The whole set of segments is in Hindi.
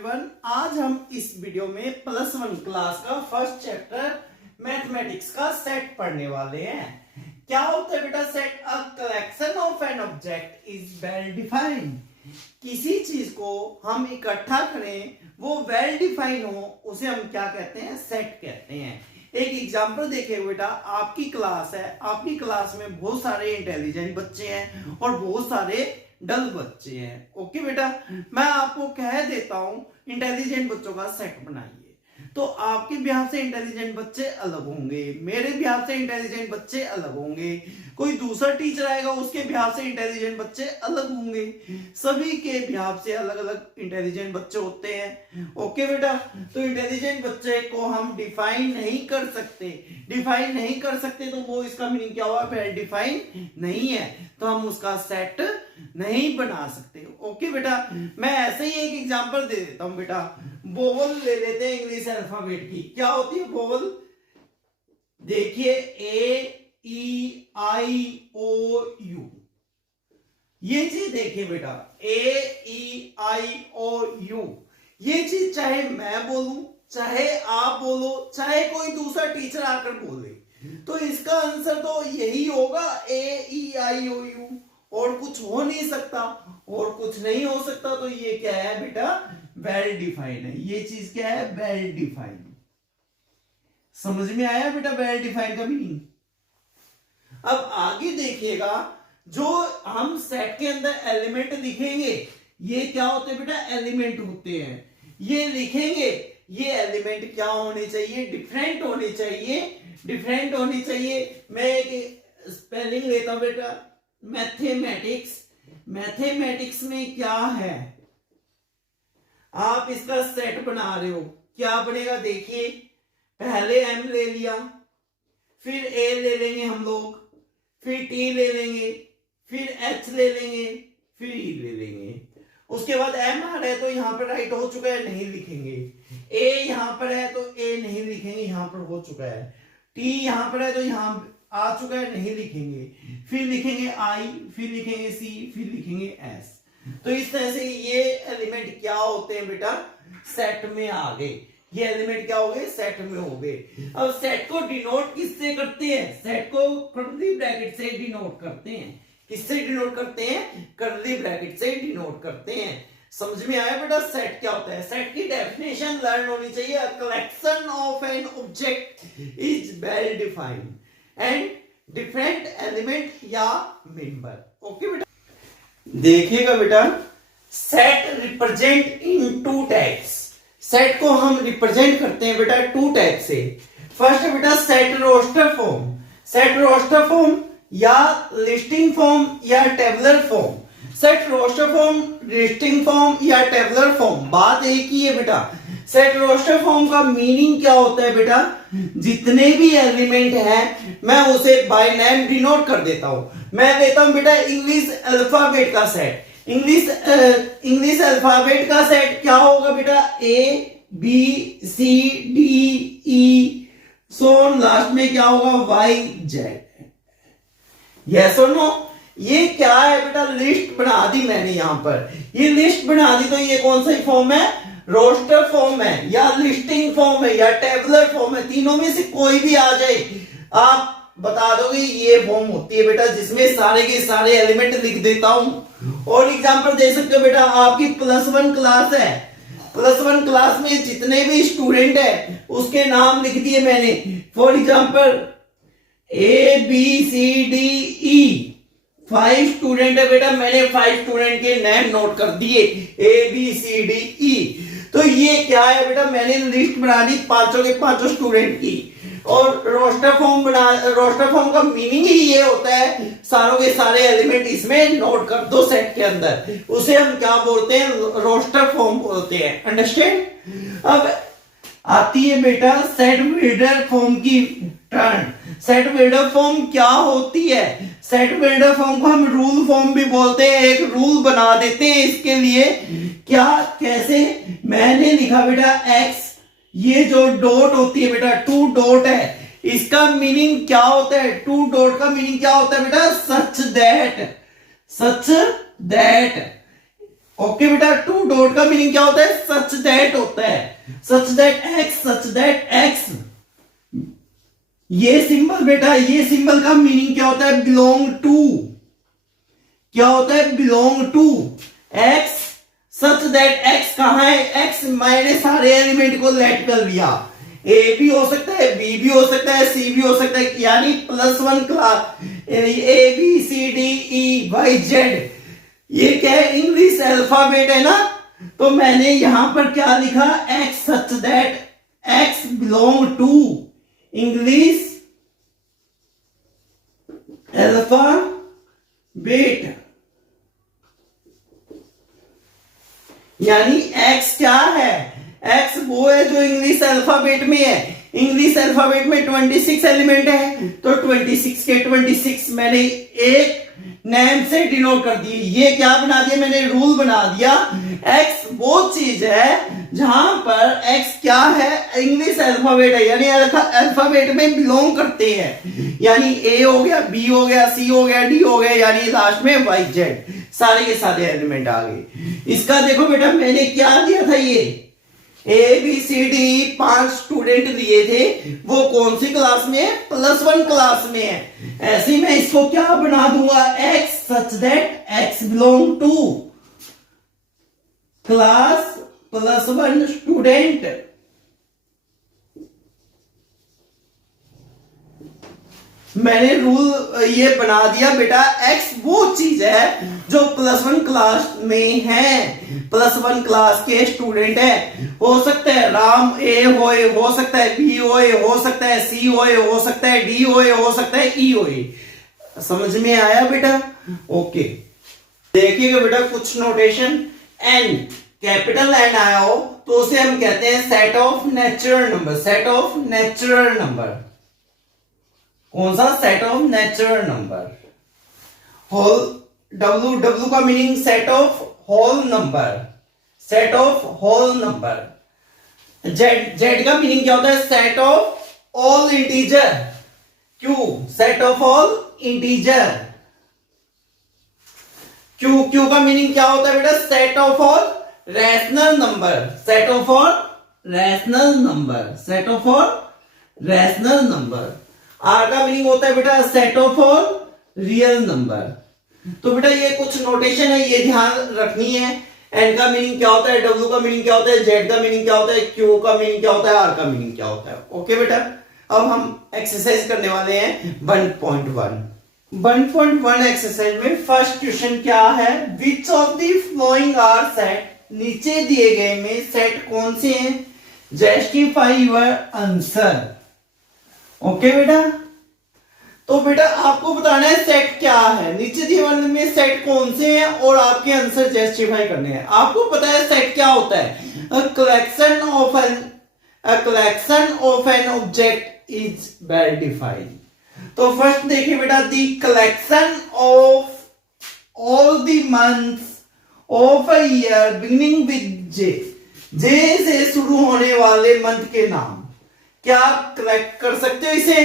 एवरीवन, आज हम इस वीडियो में प्लस वन क्लास का फर्स्ट चैप्टर मैथमेटिक्स का सेट पढ़ने वाले हैं। क्या होता है बेटा set? A collection of an object is well defined. किसी चीज को हम इकट्ठा करें, वो वेल डिफाइन हो, उसे हम क्या कहते हैं? सेट कहते हैं। एक एग्जांपल देखिए बेटा, आपकी क्लास है, आपकी क्लास में बहुत सारे इंटेलिजेंट बच्चे हैं और बहुत सारे डल बच्चे हैं। ओके बेटा, मैं आपको कह देता हूं इंटेलिजेंट बच्चों का सेट बनाइए, तो आपके बिहार से इंटेलिजेंट बच्चे अलग होंगे, मेरे बिहार से इंटेलिजेंट बच्चे अलग होंगे, कोई दूसरा टीचर आएगा उसके बिहार से इंटेलिजेंट बच्चे अलग होंगे, सभी के बिहार से अलग अलग इंटेलिजेंट बच्चे होते हैं। ओके बेटा, तो इंटेलिजेंट बच्चे को हम डिफाइन नहीं कर सकते, डिफाइन नहीं कर सकते तो वो इसका मीनिंग क्या हुआ? वेल डिफाइन नहीं है, तो हम उसका सेट नहीं बना सकते। ओके बेटा, मैं ऐसे ही एक एग्जांपल दे देता हूं बेटा। वोवल ले लेते हैं इंग्लिश अल्फाबेट की। क्या होती है वोवल? देखिए ए ई आई ओ यू, ये चीज देखिए बेटा, ए ई आई ओ यू, ये चीज चाहे मैं बोलूं, चाहे आप बोलो, चाहे कोई दूसरा टीचर आकर बोले, तो इसका आंसर तो यही होगा, ए ई आई ओ यू, और कुछ हो नहीं सकता, और कुछ नहीं हो सकता। तो ये क्या है बेटा? वेल डिफाइंड है। ये चीज क्या है? Well defined. समझ में आया बेटा वेल डिफाइंड का मीनिंग? अब आगे देखिएगा, जो हम सेट के अंदर एलिमेंट लिखेंगे, ये क्या होते हैं बेटा? एलिमेंट होते हैं। ये लिखेंगे, ये एलिमेंट क्या होने चाहिए? डिफरेंट होने चाहिए, डिफरेंट होनी चाहिए। मैं एक स्पेलिंग लेता हूं बेटा, मैथमेटिक्स। मैथमेटिक्स में क्या है? आप इसका सेट बना रहे हो, क्या बनेगा? देखिए, पहले एम ले लिया, फिर ए ले लेंगे हम लोग, फिर टी ले लेंगे, फिर एच ले लेंगे, फिर ई ले लेंगे। उसके बाद एम आ रहा है तो यहां पर राइट हो चुका है, नहीं लिखेंगे। ए यहां पर है तो ए नहीं लिखेंगे, यहां पर हो चुका है। टी यहां पर है तो यहां आ चुका है, नहीं लिखेंगे। फिर लिखेंगे आई, फिर लिखेंगे सी, फिर लिखेंगे एस। तो इस तरह से ये एलिमेंट क्या होते हैं बेटा? सेट में आ गए। ये एलिमेंट क्या हो गए? सेट में हो गए। अब सेट को डिनोट किससे करते हैं? सेट को कर्ली ब्रैकेट से डिनोट करते हैं। किससे डिनोट करते हैं? कर्ली ब्रैकेट से डिनोट करते हैं। समझ में आया बेटा सेट क्या होता है? सेट की डेफिनेशन लर्न होनी चाहिए। A collection of an object is well defined and different element या मेंबर। ओके बेटा, देखिएगा बेटा, set represent in two types. Set को हम रिप्रेजेंट करते हैं बेटा टू टाइप से। फर्स्ट बेटा set roster form. Set roster form या लिस्टिंग फॉर्म या tabular form. Set roster form, listing form या टेबुलर फॉर्म, बात एक ही है बेटा। सेट रोस्टर फॉर्म का मीनिंग क्या होता है बेटा? जितने भी एलिमेंट हैं मैं उसे बाय नेम डिनोट कर देता हूं। मैं लेता हूं बेटा इंग्लिश अल्फाबेट का सेट। इंग्लिश अल्फाबेट का सेट क्या होगा बेटा? A B C D E, so last में क्या होगा? Y Z. यस और नो? ये क्या है बेटा? लिस्ट बना दी मैंने यहां पर, ये लिस्ट बना दी, तो ये कौन सा फॉर्म है? रोस्टर फॉर्म है, या लिस्टिंग फॉर्म है, या टेबुलर फॉर्म है। तीनों में से कोई भी आ जाए, आप बता दोगे ये फॉर्म होती है बेटा, जिसमें सारे के सारे एलिमेंट लिख देता हूं। और एग्जांपल दे सकते हो बेटा, आपकी प्लस वन क्लास है, प्लस वन क्लास में जितने भी स्टूडेंट है उसके नाम लिख दिए मैंने। For example A B C D E, 5 student है बेटा, मैंने 5 स्टूडेंट के नेम नोट कर दिए, ए बी सी डी ई। तो ये क्या है बेटा? मैंने लिस्ट बना दी पांचों के पांचों स्टूडेंट की। और रोस्टर फॉर्म का मीनिंग ही ये होता है, सारों के सारे एलिमेंट इसमें नोट कर दो सेट के अंदर, उसे हम क्या बोलते हैं? रोस्टर फॉर्म बोलते हैं। अंडरस्टैंड? अब आती है बेटा सेट बिल्डर फॉर्म की टर्न। सेट बिल्डर फॉर्म क्या होती है? सेट बिल्डर फॉर्म को हम रूल फॉर्म भी बोलते हैं। एक रूल बना देते हैं इसके लिए। क्या, कैसे? मैंने लिखा बेटा x, ये जो डॉट होती है बेटा, 2 डॉट है, इसका मीनिंग क्या होता है? 2 डॉट का मीनिंग क्या होता है बेटा? सच दैट ओके बेटा, टू डॉट का मीनिंग क्या होता है? सच दैट होता है, such that x, such that x. ये सिंबल बेटा, ये सिंबल का मीनिंग क्या होता है? Belong to. क्या होता है? Belong to x, such that x कहां है? एक्स मैंने सारे एलिमेंट को लेट कर लिया, ए भी हो सकता है, बी भी हो सकता है, सी भी हो सकता है, यानी +1 class, A B C D E Y Z. ये क्या है? इंग्लिश अल्फाबेट है ना, तो मैंने यहां पर क्या लिखा? X, such that x belong to English alphabet. यानी एक्स क्या है? एक्स वो है जो इंग्लिश अल्फाबेट में है। इंग्लिश अल्फाबेट में 26 एलिमेंट है, तो 26 के 26 मैंने एक नेम से डिनोट कर दिए। ये क्या बना दिया मैंने? रूल बना दिया। एक्स वो चीज है जहां पर एक्स क्या है? इंग्लिश अल्फाबेट है, यानी अल्फाबेट में बिलोंग करते हैं। यानी ए हो गया, बी हो गया, सी हो गया, डी हो गया, यानी लास्ट में वाई जेड, सारे के सारे एलिमेंट आ गए। इसका देखो बेटा, मैंने क्या दिया था? ये A B C D 5 student दिए थे, वो कौन सी क्लास में है? +1 क्लास में है। ऐसे ही मैं इसको क्या बना दूंगा? X, such that x belong to class +1 student. मैंने रूल ये बना दिया बेटा, एक्स वो चीज है जो +1 क्लास में है, +1 क्लास के स्टूडेंट है। हो सकता है राम ए होए, हो सकता है बी होए, हो सकता है सी होए, हो सकता है डी होए, हो सकता है ई होए। समझ में आया बेटा? ओके, देखिएगा बेटा कुछ नोटेशन। एन, कैपिटल एन आया हो तो उसे हम कहते हैं set of natural number. Set of natural number कौन सा? Set of natural number. Whole, W, W का meaning set of whole number, set of whole number. Z, Z का मीनिंग क्या होता है? Set of all integer. Q, set of all integer. Q, Q का मीनिंग क्या होता है बेटा? Set of all rational number, set of all rational number, set of all rational number. Are का मीनिंग होता है बेटा set of all real number. तो बेटा ये कुछ नोटेशन है, ये ध्यान रखनी है। एन का मीनिंग क्या होता है, डब्ल्यू का मीनिंग क्या होता है, जेड का मीनिंग क्या होता है, क्यू का मीनिंग क्या होता है, आर का मीनिंग क्या होता है। ओके बेटा, अब हम एक्सरसाइज करने वाले हैं 1.1। 1.1 एक्सरसाइज में फर्स्ट क्वेश्चन क्या है? Which of the following are set, नीचे दिए गए में सेट कौन से हैं? Justify your answer. ओके बेटा, तो बेटा आपको बताना है सेट क्या है, नीचे दिए वाले में सेट कौन से हैं और आपके आंसर जस्टिफाई करने हैं। आपको पता है सेट क्या होता है? A collection of an object is well defined. तो फर्स्ट देखिए बेटा, the collection of all the months of a year beginning with J, J से शुरू होने वाले मंथ के नाम। क्या आप कलेक्ट कर सकते हो इसे?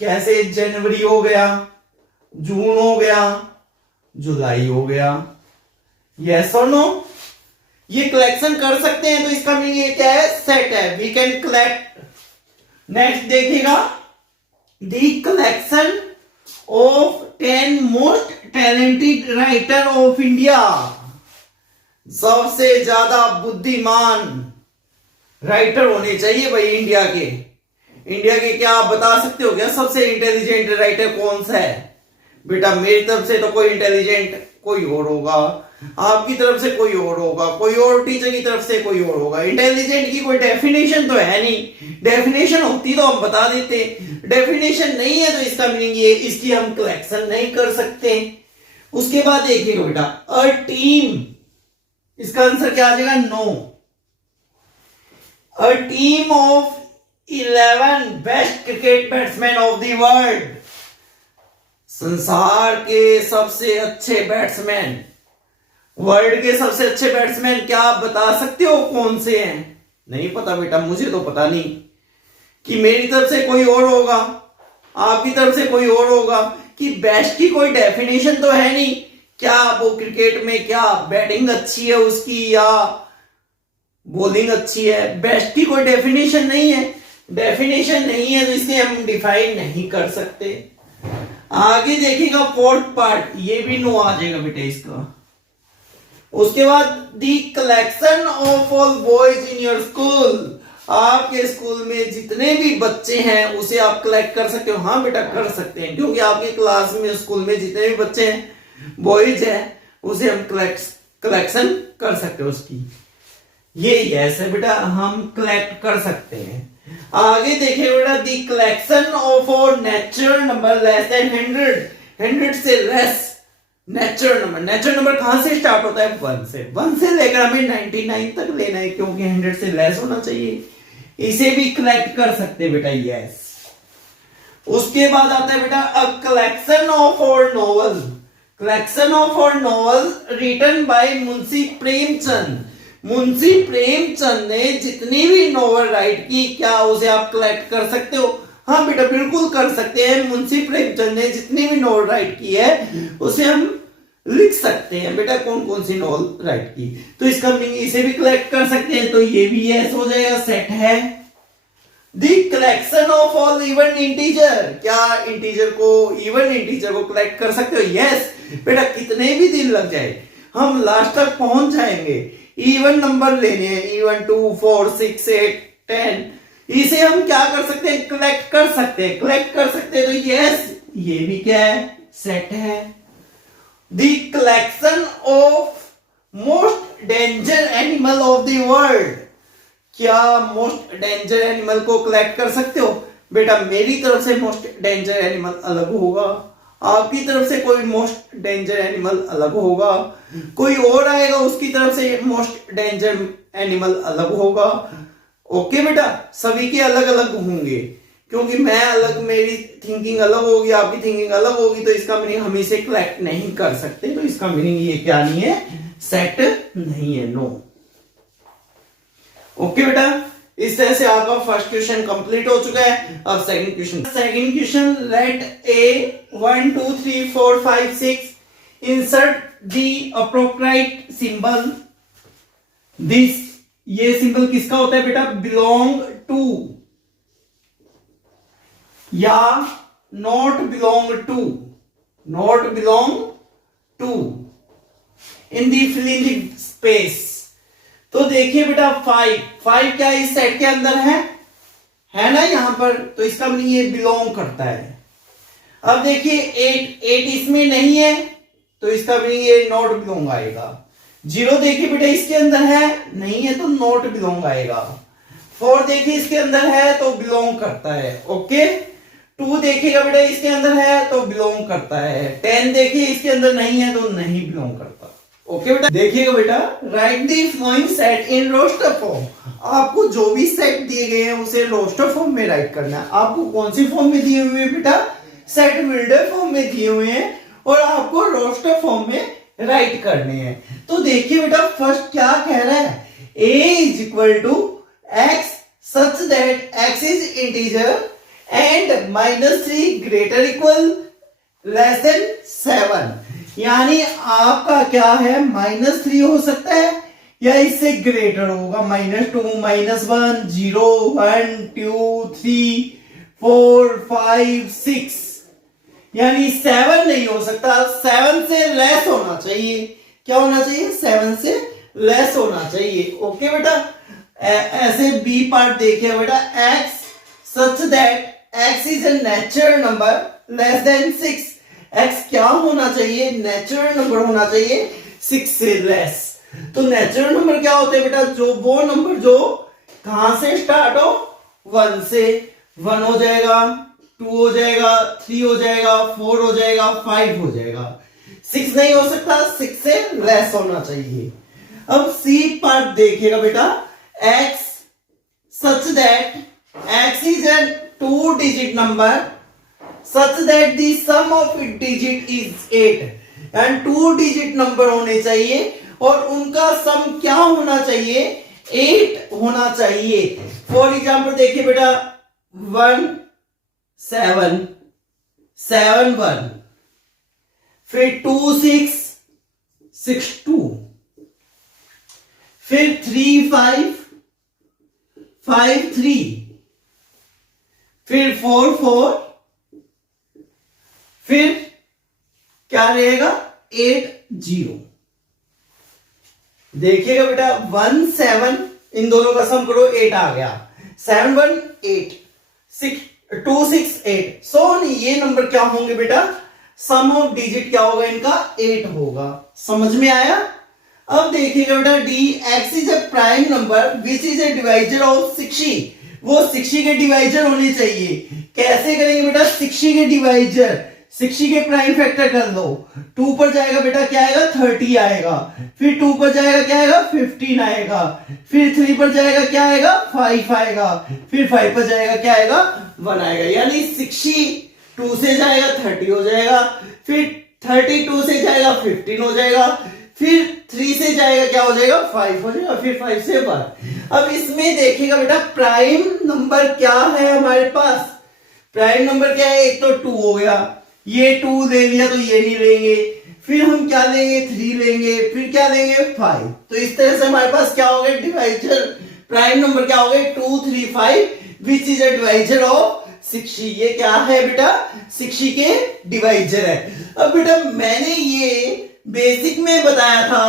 कैसे? जनवरी हो गया, जून हो गया, जुलाई हो गया, यस और नो? ये कलेक्शन कर सकते हैं, तो इसका मीनिंग ये क्या है? सेट है, वी कैन कलेक्ट। नेक्स्ट देखिएगा, the collection of 10 most talented writer of India, सबसे ज्यादा बुद्धिमान राइटर होने चाहिए भाई इंडिया के। इंडिया के क्या आप बता सकते हो क्या सबसे इंटेलिजेंट राइटर कौन सा है? बेटा मेरी तरफ से तो कोई इंटेलिजेंट कोई और होगा, आपकी तरफ से कोई और होगा, कोई और टीचर की तरफ से कोई और होगा। इंटेलिजेंट की कोई डेफिनेशन तो है नहीं, डेफिनेशन होती तो हम बता देते, डेफिनेशन नहीं है तो इसका मीनिंग ये इसकी हम कलेक्शन नहीं कर सकते। उसके बाद देखिएगा बेटा, अ टीम, इसका आंसर क्या आ जाएगा? No. A team of 11 best cricket batsman of the world, संसार के सबसे अच्छे बैट्समैन, वर्ल्ड के सबसे अच्छे बैट्समैन क्या आप बता सकते हो कौन से हैं? नहीं पता बेटा, मुझे तो पता नहीं। कि मेरी तरफ से कोई और होगा, आपकी तरफ से कोई और होगा, कि बेस्ट की कोई डेफिनेशन तो है नहीं क्या वो क्रिकेट में क्या बैटिंग अच्छी है उसकी या बॉलिंग अच्छी है। बेस्ट की कोई डेफिनेशन नहीं है, डेफिनेशन नहीं है तो इसे हम डिफाइन नहीं कर सकते। आगे देखिएगा फोर्थ पार्ट, ये भी नो आ जाएगा बेटे इसका। उसके बाद the collection of all boys in your school, आपके स्कूल में जितने भी बच्चे हैं उसे आप कलेक्ट कर सकते हो। हाँ बेटा कर सकते हैं, क्योंकि आपकी क्लास में स्कूल में जितने भी बच्चे हैं बॉयज हैं उसे हम कलेक्शन कर सकते हो उसकी। ये यस है बेटा, हम कलेक्ट कर सकते हैं। आगे देखिए बेटा दी कलेक्शन ऑफ और नेचुरल नंबर लेस देन 100 से less natural number. Natural number कहां से स्टार्ट होता है? 1 से लेकर हमें 99 तक लेना है, क्योंकि 100 से लेस होना चाहिए। इसे भी कलेक्ट कर सकते हैं बेटा, यस। उसके बाद आता है बेटा a collection of all novel. Collection of all novel written by Munshi Premchand. Munshi Premchand ने जितनी भी नॉवल राइट की, क्या उसे आप कलेक्ट कर सकते हो? हाँ बेटा बिल्कुल कर सकते हैं। मुंशी प्रेमचंद ने जितनी भी नॉवल राइट की है उसे हम लिख सकते हैं बेटा, कौन कौन सी नॉवल राइट की, तो इसका मीनिंग इसे भी कलेक्ट कर सकते हैं, तो ये भी यस हो जाएगा, सेट है। The collection of all even integer, क्या इंटीजर को, इवन इंटीजर को कलेक्ट कर सकते हो? यस बेटा, कितने भी दिन लग जाए हम लास्ट तक पहुंच जाएंगे। इवन नंबर लेने हैं, इवन 2 4 6 8 10, इसे हम क्या कर सकते हैं? कलेक्ट कर सकते हैं, कलेक्ट कर सकते हैं, तो यस ये भी क्या है? सेट है। The collection of most danger animal of the world, क्या मोस्ट डेंजर एनिमल को कलेक्ट कर सकते हो? बेटा मेरी तरफ से मोस्ट डेंजर एनिमल अलग होगा, आपकी तरफ से कोई मोस्ट डेंजर एनिमल अलग होगा, कोई और आएगा उसकी तरफ से मोस्ट डेंजर एनिमल अलग होगा। ओके बेटा, सभी के अलग अलग होंगे, क्योंकि मैं अलग, मेरी थिंकिंग अलग होगी, आपकी थिंकिंग अलग होगी, तो इसका मीनिंग हम इसे कलेक्ट नहीं कर सकते, तो इसका मीनिंग ये क्या नहीं है? सेट नहीं है, नो। ओके बेटा, इस तरह से आपका फर्स्ट क्वेश्चन कंप्लीट हो चुका है। अब second question, let A 1 2 3 4 5 6 insert the appropriate symbol. This, ये सिंबल किसका होता है बेटा? बिलोंग टू या not belong to, not belong to in the filling space. तो देखिए बेटा 5 क्या इस सेट के अंदर है ना यहां पर, तो इसका मतलब ये बिलोंग करता है। अब देखिए 8 इसमें नहीं है, तो इसका मतलब ये नॉट बिलोंग आएगा। 0 देखिए बेटा इसके अंदर है, नहीं है, तो नॉट बिलोंग आएगा। 4 देखिए इसके अंदर है तो बिलोंग करता है। ओके, 2 देखिएगा बेटा इसके अंदर है तो बिलोंग करता है। 10 देखिए इसके अंदर नहीं है तो नहीं बिलोंग करता। ओके बेटा, देखिएगा बेटा, write the following set in roster form. आपको जो भी सेट दिए गए हैं उसे रोस्टर फॉर्म में राइट करना है। आपको कौन सी फॉर्म में दिए हुए हैं बेटा? सेट बिल्डर फॉर्म में दिए हुए हैं, और आपको रोस्टर फॉर्म में राइट करने हैं। तो देखिए बेटा फर्स्ट क्या कह रहा है? a is equal to x such that x is integer and -3 greater equal less than 7। यानी आपका क्या है? -3 हो सकता है या इससे ग्रेटर होगा, -2 -1 0 1 2 3 4 5 6, यानी 7 नहीं हो सकता। 7 से लेस होना चाहिए। क्या होना चाहिए? 7 से लेस होना चाहिए। ओके बेटा, ऐसे बी पार्ट देखिए बेटा, x such that x is a natural number less then 6। x क्या होना चाहिए? नेचुरल नंबर होना चाहिए 6 से लेस। तो नेचुरल नंबर क्या होते हैं बेटा? जो वो नंबर जो कहां से स्टार्ट हो? 1 से। 1 हो जाएगा, 2 हो जाएगा, 3 हो जाएगा, 4 हो जाएगा, 5 हो जाएगा। 6 नहीं हो सकता, 6 से लेस होना चाहिए। अब सी पार्ट देखिएगा बेटा, x such that x is a 2-digit number such that the sum of its digit is 8, and 2-digit number होने चाहिए और उनका सम क्या होना चाहिए? 8 होना चाहिए। फॉर एग्जाम्पल देखिए बेटा, 1 7 7 1, फिर 2 6 62, फिर 35, 53, फिर 44, फिर क्या रहेगा 80। देखिएगा बेटा 1 7, इन दोनों का सम करो 8 आ गया, 7 1 8, 6 2 6 8। सो ये नंबर क्या होंगे बेटा, सम ऑफ डिजिट क्या होगा इनका 8 होगा। समझ में आया। अब देखिएगा बेटा D, x is a prime number which is a divisor of 60। वो 60 के डिवाइजर होने चाहिए। कैसे करेंगे बेटा 60 के डिवाइजर, 60 के प्राइम फैक्टर कर दो। 2 पर जाएगा बेटा क्या आएगा 30 आएगा, फिर 2 पर जाएगा क्या आएगा 15 आएगा, फिर 3 पर जाएगा क्या आएगा 5 आएगा, फिर 5 पर जाएगा क्या आएगा 1 आएगा। यानी 60 2 से जाएगा 30 हो जाएगा, फिर 32 से जाएगा 15 हो जाएगा, फिर 3 से जाएगा क्या हो जाएगा 5 हो जाएगा, फिर 5 से 1। अब इसमें देखिएगा बेटा प्राइम नंबर क्या है हमारे पास, प्राइम नंबर क्या है, एक तो 2 हो गया, ये 2 ले लिया तो ये नहीं लेंगे, फिर हम क्या लेंगे 3 लेंगे, फिर क्या लेंगे 5। तो इस तरह से हमारे पास क्या हो गया डिवाइजर, प्राइम नंबर क्या हो गए 2 3 5 which is a divisor of 60। ये क्या है बेटा 60 के डिवाइजर है। अब बेटा मैंने ये बेसिक में बताया था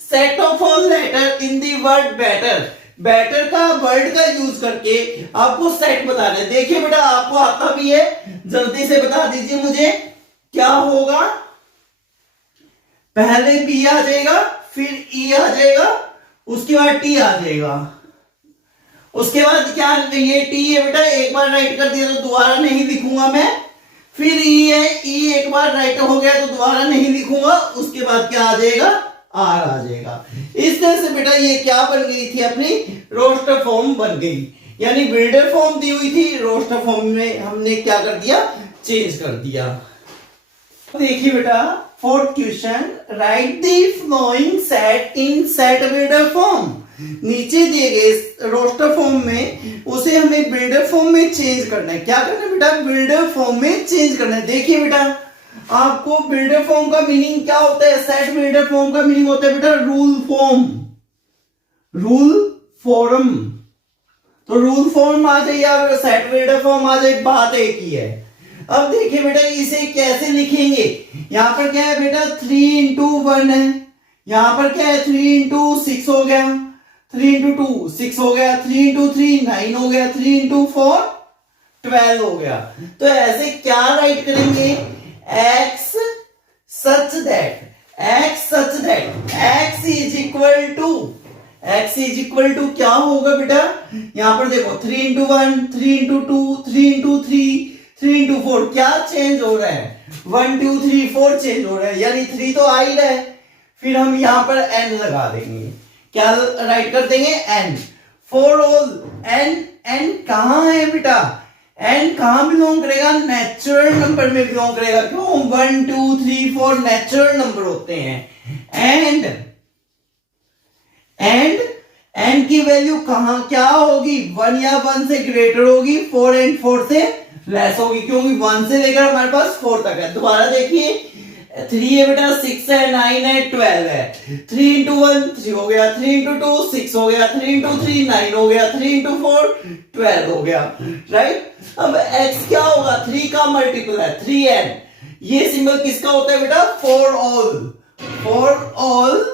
set of all letter in the word better, better का वर्ड का यूज करके आपको सेट बताना है। देखिए बेटा आपको आता भी है, जल्दी से बता दीजिए मुझे क्या होगा। पहले बी आ जाएगा, फिर ई आ जाएगा, उसके बाद टी आ जाएगा, उसके बाद क्या ये टी है बेटा एक बार राइट कर दिया तो दोबारा नहीं लिखूंगा मैं, फिर ई है, ई एक बार राइट हो गया तो दोबारा नहीं लिखूंगा, उसके बाद क्या आ जाएगा आर आ जाएगा। इस तरह से बेटा ये क्या बन गई थी अपनी रोस्टर फॉर्म बन गई, यानी बिल्डर फॉर्म दी हुई थी, रोस्टर फॉर्म में हमने क्या कर दिया चेंज कर दिया। देखिए बेटा fourth question, right the following set in set builder form. नीचे दिए गए रोस्टर फॉर्म में उसे हमें बिल्डर फॉर्म में चेंज करना है। क्या करना है बेटा बिल्डर फॉर्म में चेंज करना है। देखिए बेटा आपको बिल्डर फॉर्म का मीनिंग क्या होता है, सेट बिल्डर फॉर्म का मीनिंग होता है बेटा रूल फॉर्म, रूल फॉर्म। तो रूल फॉर्म आ जाए या सेट बिल्डर फॉर्म आ जाए बात एक ही है। अब देखिए बेटा इसे कैसे लिखेंगे, यहां पर क्या है बेटा 3 इंटू 1 है, यहां पर क्या है 3 इंटू 6 हो गया, 3 इंटू 2 6 हो गया, 3 इंटू 3 9 हो गया, 3 इंटू 4 12 हो गया। तो ऐसे क्या राइट करेंगे x such that x is equal to क्या होगा बेटा, यहां पर देखो 3 इंटू 1 3 इंटू 2 3 इंटू 3 3 इंटू 4 क्या चेंज हो रहा है 1 2 3 4 चेंज हो रहा है, यानी 3 तो आ ही रहा है। फिर हम यहां पर n लगा देंगे, क्या राइट कर देंगे n फॉर ऑल। n कहां है बेटा, n कहां बिलोंग करेगा, नेचुरल नंबर में बिलोंग करेगा। क्यों 1 2 3 4 नेचुरल नंबर होते हैं। एंड n की वैल्यू कहां क्या होगी 1 या 1 से ग्रेटर होगी, 4 एंड 4 से लेस होगी, क्योंकि 1 से लेकर हमारे पास 4 तक है। दोबारा देखिए 3 है बेटा 6 है 9 है 12 है, 3 इंटू 1 3 हो गया, 3 इंटू 2 6 हो गया, 3 इंटू 3 9 हो गया, 3 इंटू 4 12 हो गया, राइट। अब x क्या होगा 3 का मल्टीपल है 3n, ये सिंबल किसका होता है बेटा फॉर ऑल।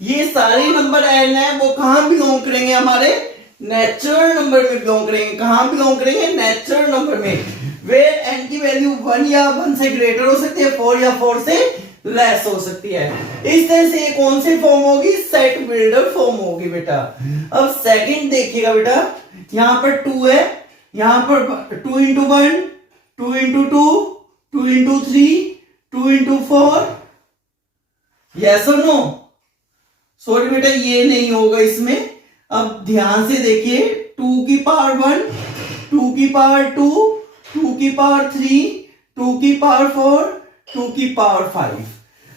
ये सारे नंबर n है वो कहां बिलोंग करेंगे हमारे नेचुरल नंबर में बिलोंग करेंगे। कहां बिलोंग करेंगे नेचुरल नंबर में, वेयर n की वैल्यू 1 या 1 से ग्रेटर हो सकती है, 4 या 4 से लेस हो सकती है। इस तरह से कौन सी फॉर्म होगी सेट बिल्डर फॉर्म होगी बेटा। अब सेकंड देखिएगा बेटा यहां पर 2 है, यहां पर 2 into 1 2 into 2 2 into 3 2 into 4, yes और नो। सॉरी बेटा ये नहीं होगा इसमें। अब ध्यान से देखिए 2 की पावर 1 2 की पावर 2 2 की पावर 3 2 की पावर 4 2 की पावर 5।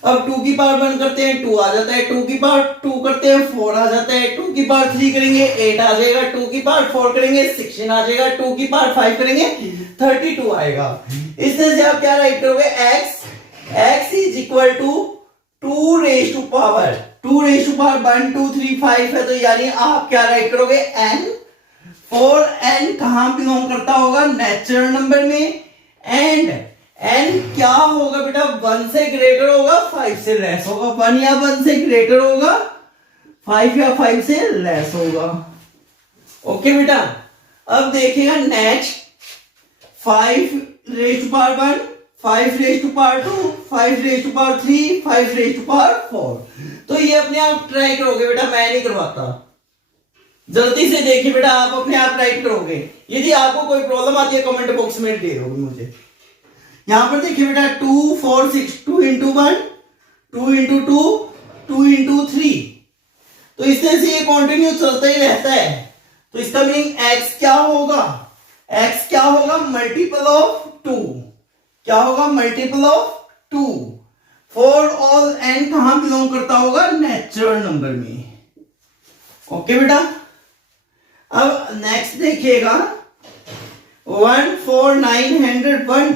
अब 2 की पावर 1 करते हैं 2 आ जाता है, 2 की पावर 2 करते हैं 4 आ जाता है, 2 की पावर 3 करेंगे 8 आ जाएगा, 2 की पावर 4 करेंगे 16 आ जाएगा, 2 की पावर 5 करेंगे 32 आएगा। इस तरह से आप क्या राइट करोगे x is equal to 2 raise to power 1 2 3 5 है, तो यानी आप क्या राइट करोगे n, फॉर n कहां बिलोंग करता होगा नेचुरल नंबर में, एंड n क्या होगा बेटा 1 से ग्रेटर होगा 5 से लेस होगा, 1 या 1 से ग्रेटर होगा 5 या 5 से लेस होगा। ओके बेटा, अब देखिएगा next 5 raise to power 1, 5 raise to power 2, 5 raise to power 3, 5 raise to power 4। तो ये अपने आप ट्राई करोगे बेटा, मैं नहीं करवाता, जल्दी से देखिए बेटा, आप अपने आप राइट करोगे। यदि आपको कोई प्रॉब्लम आती है कमेंट बॉक्स में दे दोगे मुझे। यहां पर देखिए बेटा 2 4 6, 2 इंटू 1, 2 इंटू 2, 2 इंटू 3, तो इस तरह से ये कंटिन्यू चलता ही रहता है। तो इसका मीनिंग x क्या होगा, x क्या होगा मल्टीपल ऑफ 2, क्या होगा multiple of 2, for all n कहां बिलोंग करता होगा नेचुरल नंबर में। ओके बेटा, अब नेक्स्ट देखिएगा 1 4 901,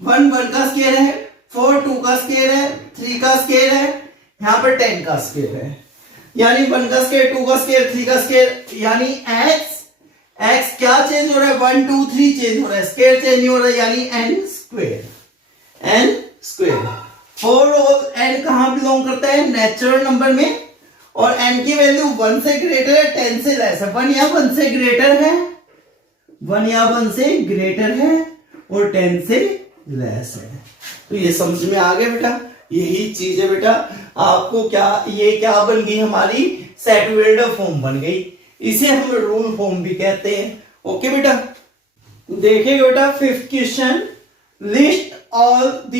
1 1 का स्केयर है, 4 2 का स्केयर है, 3 का स्केयर है, यहां पर 10 का स्केयर है, यानी 1 का स्केयर, 2 का स्केयर, 3 का स्केयर, यानी x क्या चेंज हो रहा है 1 2 3 चेंज हो रहा है, स्केयर चेंज नहीं हो रहा है, यानी n square. For all n कहां बिलोंग करता है नेचुरल नंबर में, और n की वैल्यू 1 से ग्रेटर है 10 से लेस है, 1 या 1 से ग्रेटर है, 1 या 1 से ग्रेटर है और 10 से लेस है। तो ये समझ में आ गया बेटा, यही चीज है बेटा। आपको क्या ये क्या बन गई हमारी सेट वेल्डर फॉर्म बन गई, इसे हम रूल फॉर्म भी कहते हैं। ओके बेटा, देखिएगा बेटा 5th question, list all the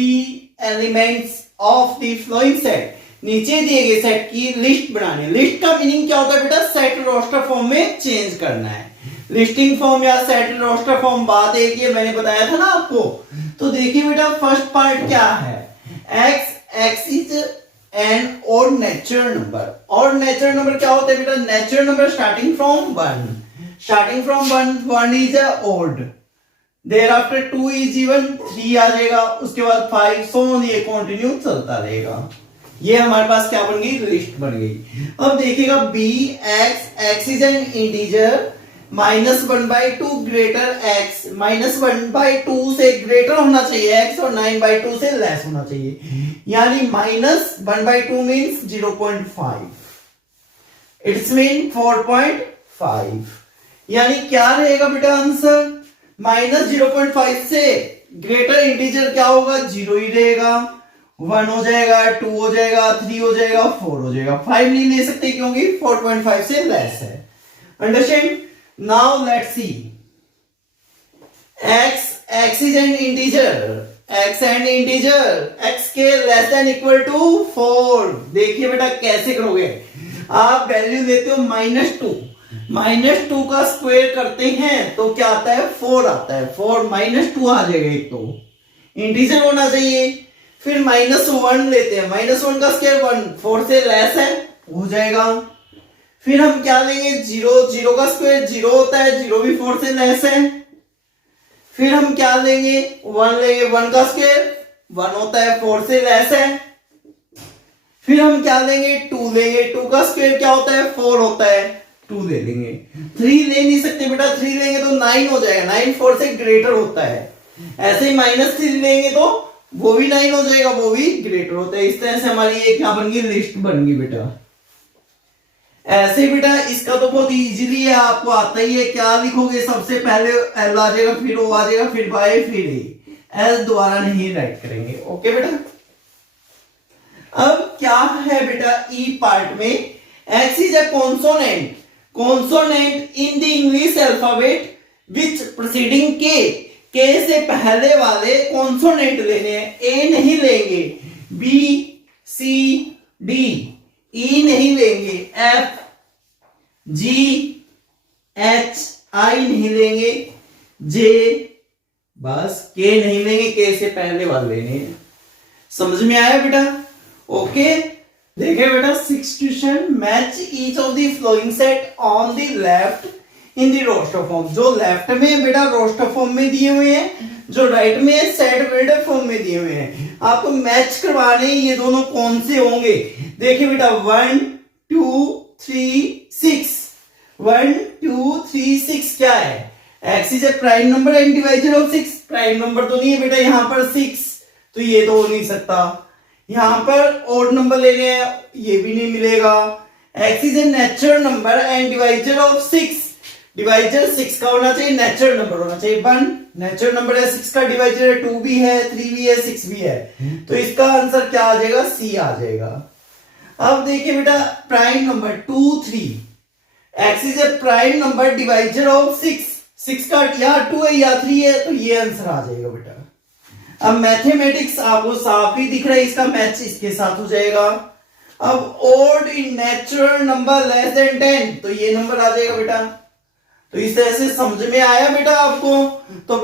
elements of the following set. नीचे दिए गए सेट की लिस्ट बनानी। लिस्ट का मीनिंग क्या होता है बेटा, सेट रोस्टर फॉर्म में चेंज करना है। लिस्टिंग फॉर्म या सेट रोस्टर फॉर्म बात एक ही, मैंने बताया था ना आपको। तो देखिए बेटा फर्स्ट पार्ट क्या है, x इज एन और नेचुरल नंबर। और नेचुरल नंबर क्या होता है बेटा, natural number starting from 1, 1 is odd, thereafter 2 is even, 3 आ जाएगा, उसके बाद 5, सो ऑन, ये कंटिन्यू चलता रहेगा। ये हमारे पास क्या बन गई, लिस्ट बन गई। अब देखिएगा B x is an integer, -1/2 greater x, -1/2 से ग्रेटर होना चाहिए x और 9/2 से लेस होना चाहिए, यानी -1/2 मीन्स 0.5, इट्स मीन 4.5, यानी क्या रहेगा बेटा आंसर, -0.5 से ग्रेटर इंटीजर क्या होगा, 0 ही रहेगा, 1 हो जाएगा, 2 हो जाएगा, 3 हो जाएगा, 4 हो जाएगा, 5 नहीं ले सकते क्योंकि 4.5 से लेस है। Understand? Now let's see. X is an integer. X and integer. X के less than equal to 4. देखिए बेटा कैसे करोगे, आप वैल्यू लेते हो -2 का स्क्वायर करते हैं तो क्या आता है 4 आता है, 4 -2 आ जाएगा, एक तो इंटीजर होना चाहिए। फिर -1 लेते हैं, -1 का स्क्वायर 1, 4 से लेस है, हो जाएगा। फिर हम क्या लेंगे 0 का स्क्वायर 0 होता है, 0 भी 4 से लेस है। फिर हम क्या लेंगे 1 लेंगे, 1 का स्क्वायर 1 होता है, 4 से लेस है। फिर हम क्या लेंगे 2 लेंगे, 2 का स्क्वायर क्या होता है 4 होता है, 2 ले लेंगे। 3 ले नहीं सकते बेटा, 3 लेंगे तो 9 हो जाएगा, 9 4 से ग्रेटर होता है। ऐसे ही -3 लेंगे तो वो भी 9 हो जाएगा, वो भी ग्रेटर होता है। इस तरह से हमारी ये क्या बन गई, लिस्ट बन गई बेटा। ऐसे बेटा इसका तो बहुत इजीली है, आपको आता ही है। क्या लिखोगे, सबसे पहले एल आ जाएगा, फिर ओ आ जाएगा, फिर बाय, फिर ए, एल दोबारा नहीं राइट करेंगे। ओके बेटा, अब क्या है बेटा ई पार्ट में, x is a consonant in the English alphabet which preceding के से पहले वाले कॉन्सोनेंट लेने हैं, ए नहीं लेंगे, बी सी डी, ई नहीं लेंगे, एफ जी एच आई नहीं लेंगे, जे बस, के नहीं लेंगे, के से पहले वाले लेने हैं। समझ में आया बेटा? ओके, देखिए बेटा 6th question, match each of the following set on the left in the roster form. जो लेफ्ट में बेटा रोस्टर फॉर्म में दिए हुए हैं, जो राइट में है सेट बिल्डर फॉर्म में दिए हुए हैं, आपको मैच करवाने ये दोनों कौन से होंगे। देखिए बेटा 1 2 3 6, 1 2 3 6 क्या है, x is a prime number and divisor of 6। Prime number तो नहीं है बेटा यहाँ पर 6, तो ये तो हो नहीं सकता। यहाँ पर ऑड नंबर लेने हैं, ये भी नहीं मिलेगा। x is a natural number and divisor of 6, divisor 6 का होना चाहिए, नेचुरल नंबर होना चाहिए 1, नेचुरल नंबर है 6 का, डिवाइजर है 2 भी है, 3 भी है, 6 भी है, तो इसका आंसर क्या आ जाएगा, सी आ जाएगा। अब देखिए बेटा prime number 2 3, x is a prime number divisor of 6, 6 का या 2 है या 3 है, तो ये आंसर आ जाएगा बेटा। अब मैथमेटिक्स आपको साफ ही दिख रहा है, इसका मैच इसके साथ हो जाएगा। अब odd in natural number less than 10, तो ये नंबर आ जाएगा बेटा। तो इस तरह से समझ में आया बेटा आपको। तो